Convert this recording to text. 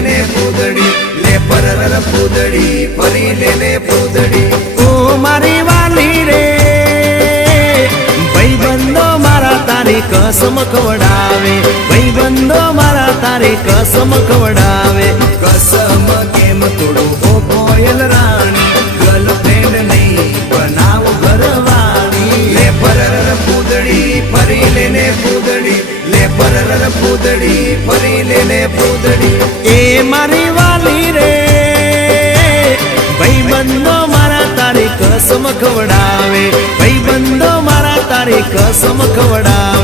લેને પૂદડી લે પરર પૂદડી ફરી લેને પૂદડી ઓ મારી વાલી રે ભાઈબંધો મારા તારી કસમ ખવડાવે ભાઈબંધો મારા તારી કસમ ખવડાવે કસમ કેમ તોડું ઓ કોયલ રાણી ગર્લફ્રેન્ડ નહીં બનાવ ઘરવાળી લે પરર પૂદડી ફરી લેને પૂદડી લે પરર પૂદડી ફરી લેને પૂદડી એ મારી વાલી રે ભાઈબંધો મારા તારી કસમ ખવડાવે ભાઈબંધો મારા તારી કસમ ખવડાવે